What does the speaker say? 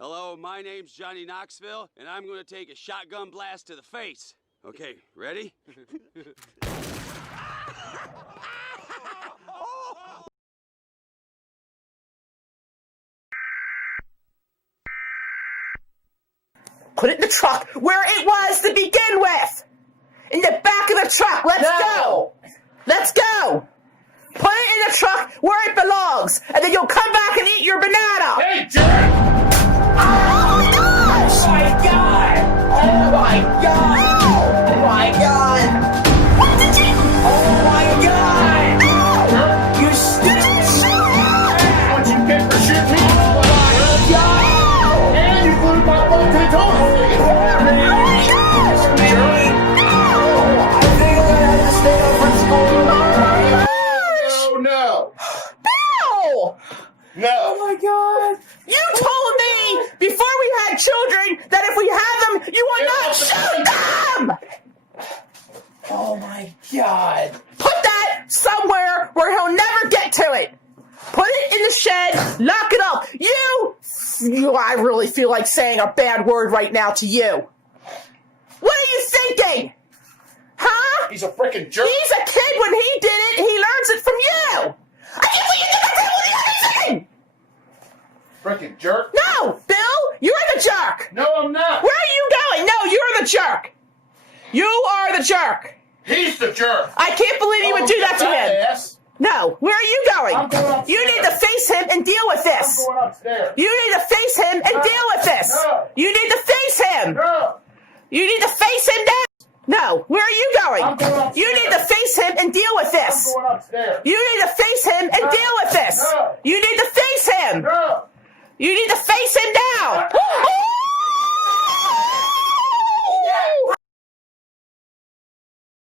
Hello, my name's Johnny Knoxville, and I'm going to take a shotgun blast to the face. Okay, ready? Put it in the truck where it was to begin with. In the back of the truck. Let's go. Let's go. Put it in the truck where it belongs, and then you'll come back and eat your banana. Hey, jerk! Oh my gosh! Oh my god! Oh my god! Oh my god! What did you? Oh my god! You stupid shit! What you get for shooting me? Oh my god! And you blew my boat to the toilet! Oh my gosh! Jerk! I think I'm gonna have to stay up for school. Oh no! Bill! No! Oh my god! You told me before we had children that if we have them, you will not shoot them! Oh my god! Put that somewhere where he'll never get to it. Put it in the shed, lock it up. I really feel like saying a bad word right now to you. What are you thinking? Huh? He's a freaking jerk! He's a kid. When he did it, he learns it from you. I can't believe you did that to anything! Freaking jerk! No, Bill, you're the jerk. No, I'm not! Where are you going? No, you're the jerk. You are the jerk. He's the jerk! I can't believe you would do that to him. Ass. No, where are you going? I'm going upstairs. You need to face him and deal with this. I'm going upstairs. You need to face him and deal with this. No. You need to face him. No! You need to face him now. No, where are you going? I'm going upstairs. You need to face him and deal with this. I'm going upstairs. You need to face him and No. deal with this. No. You need to face him. No! You need to face him now.